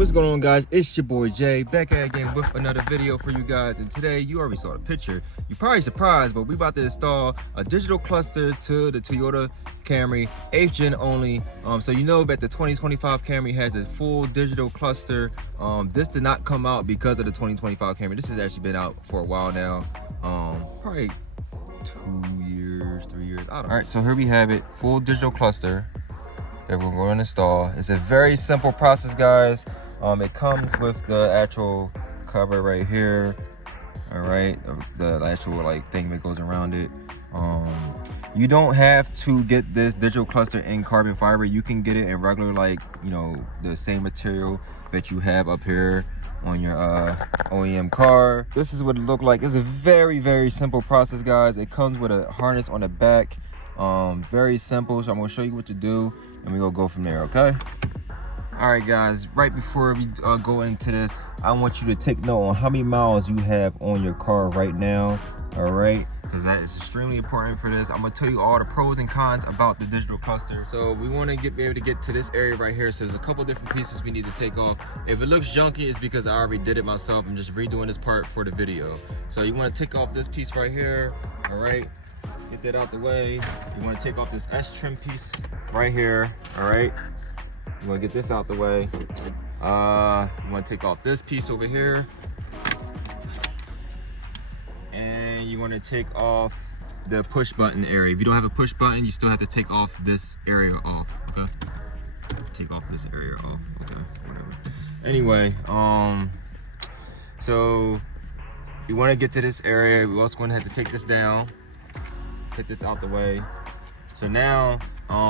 What's going on, guys? It's your boy Jay, back at again with another video for you guys. And today, you already saw the picture, you're probably surprised, but we about to install a digital cluster to the Toyota Camry 8th gen only. So you know that the 2025 Camry has a full digital cluster. This did not come out because of the 2025 Camry. This has actually been out for a while now, probably 2 years, 3 years, I don't know. All right, so here we have it, full digital cluster that we're going to install. It's a very simple process, guys. It comes with the actual cover right here. All right, the actual like thing that goes around it. You don't have to get this digital cluster in carbon fiber. You can get it in regular, like, you know, the same material that you have up here on your OEM car. This is what it looked like. It's a very simple process, guys. It comes with a harness on the back. Very simple. So I'm gonna show you what to do, and we're gonna go from there. Okay. All right, guys, right before we go into this, I want you to take note on how many miles you have on your car right now. All right, because that is extremely important for this. I'm gonna tell you all the pros and cons about the digital cluster. So we want to be able to get to this area right here. So there's a couple different pieces we need to take off. If it looks junky, it's because I already did it myself. I'm just redoing this part for the video. So you want to take off this piece right here. All right, get that out the way. You want to take off this S trim piece right here. All right, you want to get this out the way. You want to take off this piece over here, and you want to take off the push button area. If you don't have a push button, you still have to take off this area off. Okay, take off this area off. Okay, whatever. Anyway, so you want to get to this area. We also going to have to take this down, get this out the way. So now,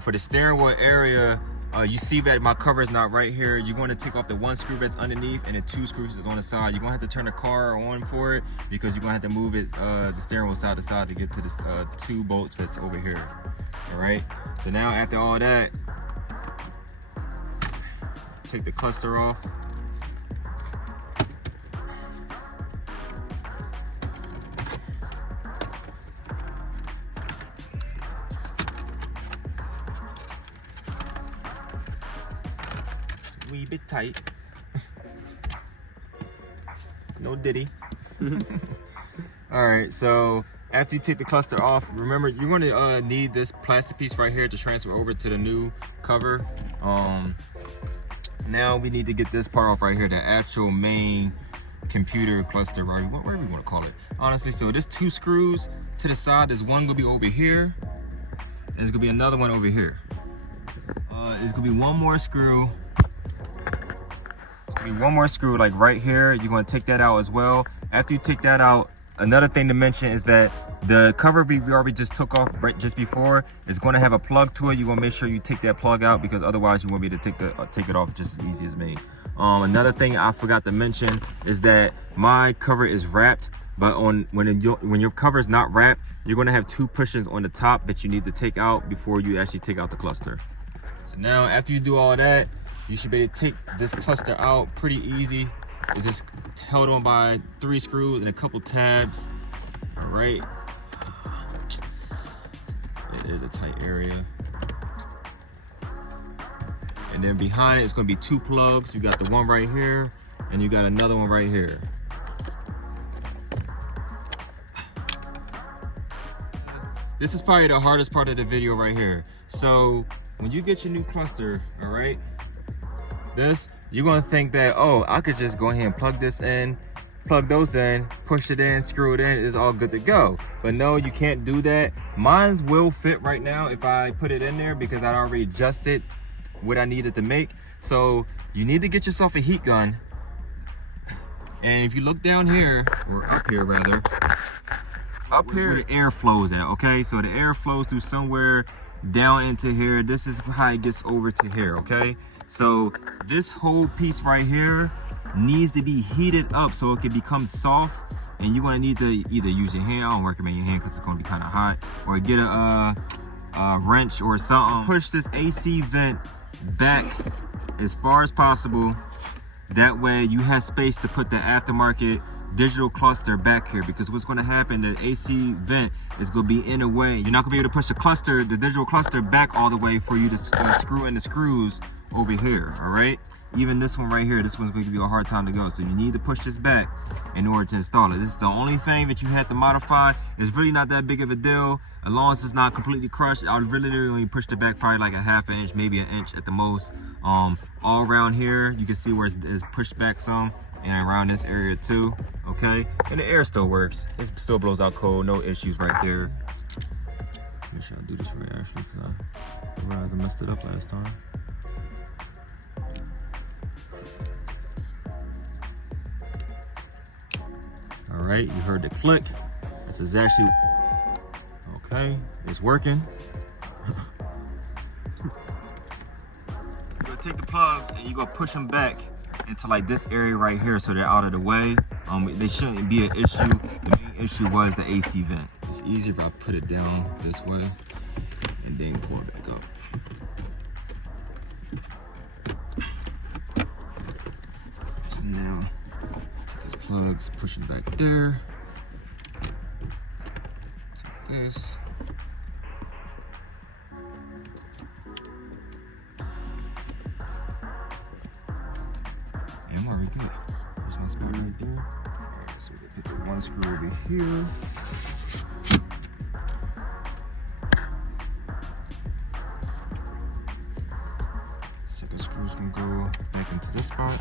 for the steering wheel area, you see that my cover is not right here. You're going to take off the one screw that's underneath and the two screws that's on the side. You're going to have to turn the car on for it, because you're going to have to move it, the steering wheel side to side, to get to this two bolts that's over here. All right. So now, after all that, take the cluster off. Wee bit tight. No diddy. All right, so after you take the cluster off, remember you're going to need this plastic piece right here to transfer over to the new cover. Now we need to get this part off right here, the actual main computer cluster, right? Whatever you want to call it, honestly. So there's two screws to the side. There's one gonna be over here, and there's gonna be another one over here. There's gonna be one more screw. One more screw, like right here. You're going to take that out as well. After you take that out, another thing to mention is that the cover we already just took off right just before is going to have a plug to it. You want to make sure you take that plug out, because otherwise you won't be able to take it off just as easy as me. Another thing I forgot to mention is that my cover is wrapped, but when your cover is not wrapped, you're going to have two pushes on the top that you need to take out before you actually take out the cluster. So now, after you do all that, you should be able to take this cluster out pretty easy. It's just held on by 3 screws and a couple tabs. All right. It is a tight area. And then behind it, it's going to be 2 plugs. You got the one right here, and you got another one right here. This is probably the hardest part of the video right here. So when you get your new cluster, all right, you're gonna think that, oh, I could just go ahead and plug this in, plug those in, push it in, screw it in, it's all good to go. But no, you can't do that. Mine will fit right now if I put it in there, because I already adjusted what I needed to make. So you need to get yourself a heat gun. And if you look down here, or up here rather, up here the air flows at, okay? So the air flows through somewhere down into here. This is how it gets over to here, okay? So this whole piece right here needs to be heated up so it can become soft, and you're going to need to either use your hand. I don't recommend your hand because it's going to be kind of hot, or get a wrench or something. Push this AC vent back as far as possible. That way you have space to put the aftermarket digital cluster back here, because what's going to happen, the AC vent is going to be in a way. You're not going to be able to push the digital cluster back all the way for you to screw in the screws over here, all right? Even this one right here, this one's going to give you a hard time to go. So you need to push this back in order to install it. This is the only thing that you have to modify. It's really not that big of a deal. As long as it's not completely crushed, I would really only push it back probably like a ½ inch, maybe an inch at the most. All around here, you can see where it's pushed back some, and around this area too, okay? And the air still works. It still blows out cold, no issues right there. Make sure I do this right actually, because I rather messed it up last time. All right, you heard the click. This is actually, okay, it's working. You're gonna take the plugs and you're gonna push them back into like this area right here so they're out of the way. They shouldn't be an issue. The main issue was the AC vent. It's easier if I put it down this way and then pull it back up. So now, plugs, push it back there. Take this. And I'm already good. There's my spare right there. So we can put the one screw over here. Second screw's gonna go back into this spot.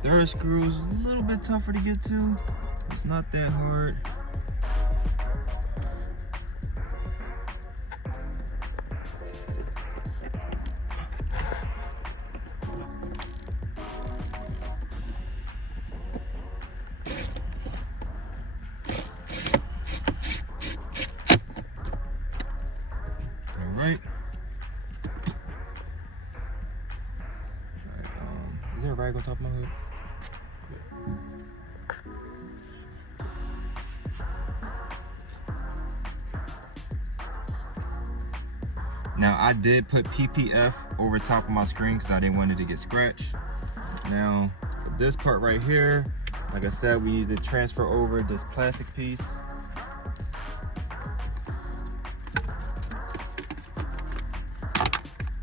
Third screw is a little bit tougher to get to. It's not that hard. All right. Is there a rag on top of my hood? Now I did put PPF over top of my screen because I didn't want it to get scratched. Now for this part right here, like I said, we need to transfer over this plastic piece.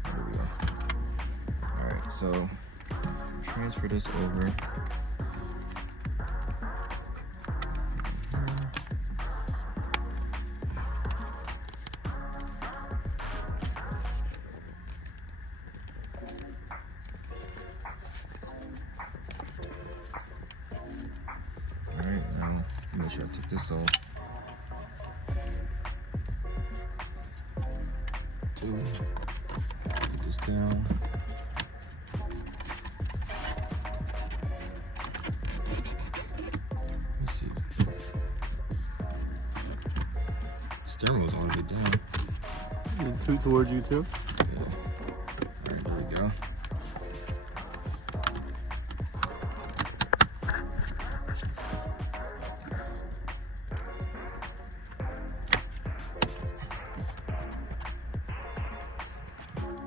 There we go. All right, so transfer this over. Alright, now make sure I took this off. Put this down. Let's see. Steering wheel's all the way down. Two towards you too? Yeah. Alright, there we go.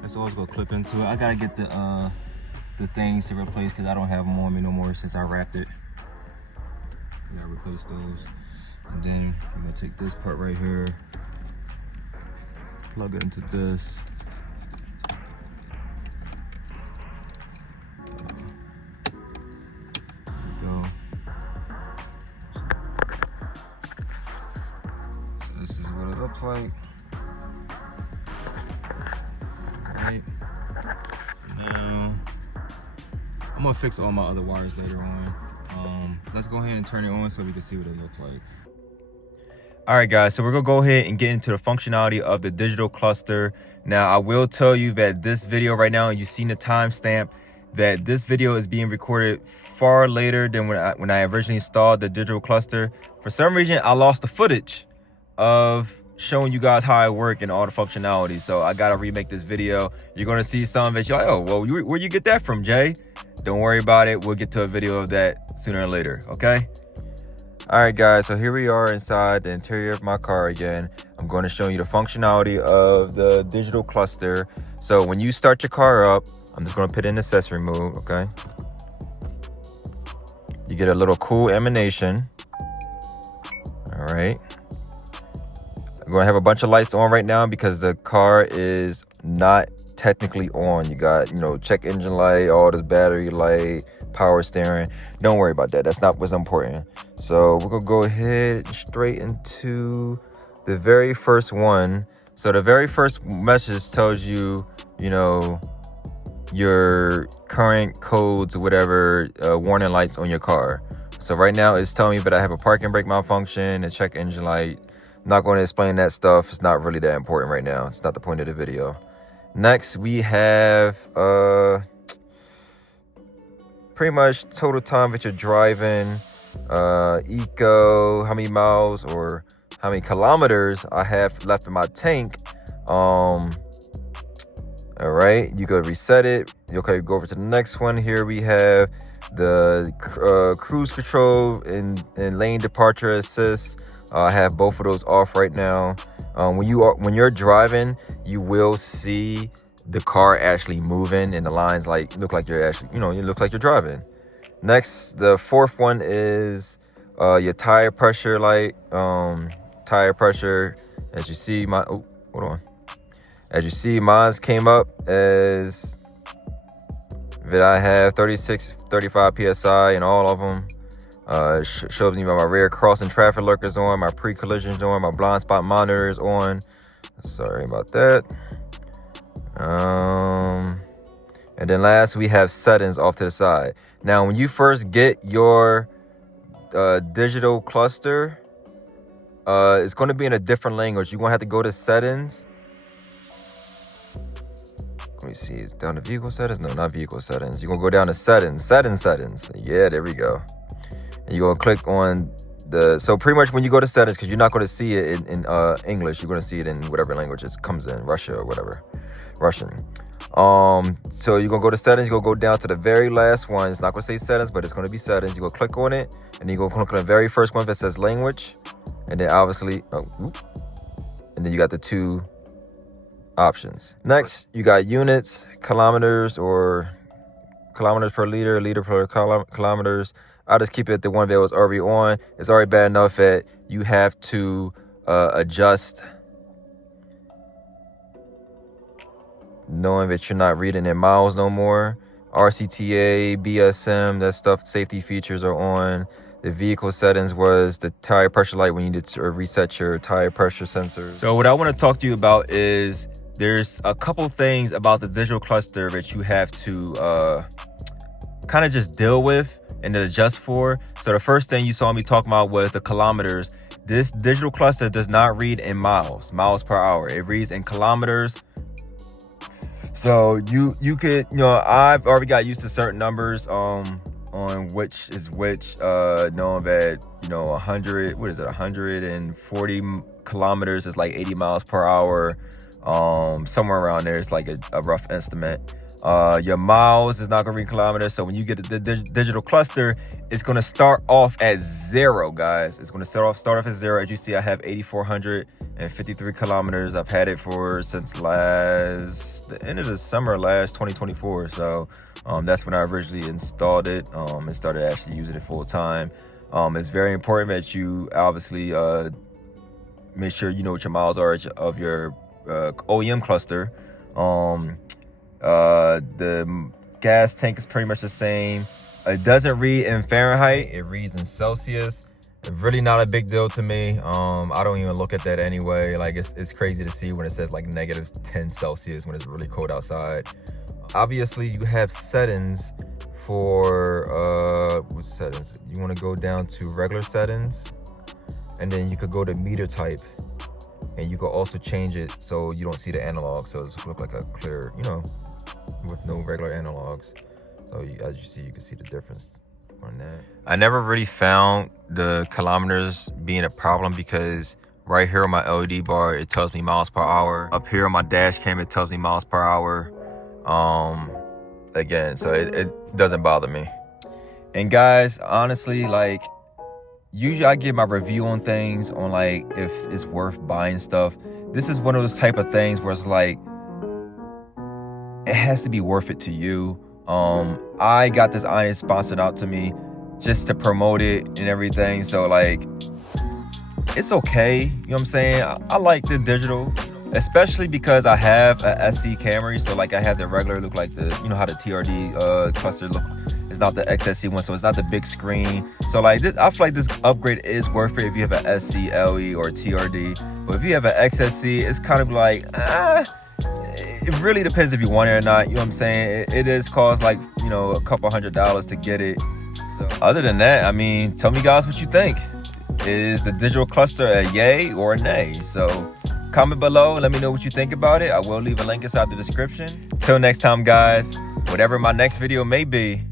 It's always gonna clip into it. I gotta get the things to replace because I don't have them on me no more since I wrapped it. I gotta replace those. And then we're gonna take this part right here, plug it into this. There we go. So this is what it looks like. Right. Now I'm gonna fix all my other wires later on. Let's go ahead and turn it on so we can see what it looks like. All right, guys, so we're gonna go ahead and get into the functionality of the digital cluster. Now, I will tell you that this video right now, you've seen the timestamp, that this video is being recorded far later than when I originally installed the digital cluster. For some reason, I lost the footage of showing you guys how it works and all the functionality. So I gotta remake this video. You're gonna see some of it. You're like, oh, well, where'd you get that from, Jay? Don't worry about it. We'll get to a video of that sooner or later, okay? All right, guys, so here we are inside the interior of my car again. I'm going to show you the functionality of the digital cluster. So when you start your car up, I'm just going to put in accessory mode, okay? You get a little cool emanation. All right. I'm going to have a bunch of lights on right now because the car is not technically on. You got, check engine light, all this battery light, power steering. Don't worry about that. That's not what's important. So we're going to go ahead straight into the very first one. So the very first message tells you, your current codes or whatever, warning lights on your car. So right now it's telling me that I have a parking brake malfunction and check engine light. I'm not going to explain that stuff. It's not really that important right now. It's not the point of the video. Next, we have pretty much total time that you're driving, eco, how many miles or how many kilometers I have left in my tank. All right, you could reset it. Okay, go over to the next one. Here we have the cruise control and lane departure assist. I have both of those off right now. When you're driving, you will see the car actually moving and the lines look like you're actually, it looks like you're driving. Next, the fourth one is your tire pressure light. Tire pressure, as you see, hold on. As you see, mine's came up as that I have 36, 35 PSI in all of them. Shows me my rear crossing traffic lurkers on, my pre-collisions on, my blind spot monitor is on. Sorry about that. And then last, we have settings off to the side. Now, when you first get your digital cluster, it's going to be in a different language. You're going to have to go to settings. Let me see, it's down to vehicle settings? No, not vehicle settings. You're going to go down to settings. Yeah, there we go. And you're going to click on so pretty much when you go to settings, because you're not going to see it in English, you're going to see it in whatever language it comes in, Russia or whatever, Russian. So you're going to go to settings, you're going to go down to the very last one. It's not going to say settings, but it's going to be settings. You're going to click on it, and you're going to click on the very first one that says language. And then obviously, and then you got the two options. Next, you got units, kilometers, or kilometers per liter, liter per kilometers. I'll just keep it the one that was already on. It's already bad enough that you have to adjust, knowing that you're not reading in miles no more. RCTA, BSM, that stuff, safety features are on. The vehicle settings was the tire pressure light when you need to reset your tire pressure sensors. So what I want to talk to you about is there's a couple things about the digital cluster that you have to kind of just deal with and adjust for. So the first thing you saw me talking about was the kilometers. This digital cluster does not read in miles per hour. It reads in kilometers. So you could, I've already got used to certain numbers on which is which, knowing that, 140 kilometers is like 80 miles per hour. Somewhere around there, it's like a rough estimate. Your miles is not going to read kilometers. So when you get the digital cluster, it's going to start off at 0, guys. It's going to start off at 0. As you see, I have 8,453 kilometers. I've had it since the end of the summer last 2024. So that's when I originally installed it and started actually using it full time. It's very important that you obviously make sure you know what your miles are of your OEM cluster. The gas tank is pretty much the same. It doesn't read in Fahrenheit, it reads in Celsius. It's really not a big deal to me. I don't even look at that anyway. Like it's crazy to see when it says like -10 Celsius when it's really cold outside. Obviously you have settings for what settings? You want to go down to regular settings, and then you could go to meter type, and you could also change it so you don't see the analog, so it's look like a clear, with no regular analogs. So as you see, you can see the difference on that. I never really found the kilometers being a problem because right here on my LED bar, it tells me miles per hour. Up here on my dash cam, it tells me miles per hour. Again, so it doesn't bother me. And guys, honestly, like, usually I give my review on things on like if it's worth buying stuff. This is one of those type of things where it's like it has to be worth it to you. I got this iron sponsored out to me. just to promote it and everything. So like, it's okay, you know what I'm saying? I like the digital, especially because I have a SC Camry. So like, I have the regular look, like the, you know how the TRD cluster look. It's not the XSC one, so it's not the big screen. So like this, I feel like this upgrade is worth it if you have a SC, LE, or TRD. But if you have an XSC, it's kind of like, it really depends if you want it or not. You know what I'm saying? It is cost like, you know, a couple $100s to get it. So other than that, I mean, tell me guys what you think. Is the digital cluster a yay or a nay? So comment below and let me know what you think about it. I will leave a link inside the description. Till next time guys, whatever my next video may be,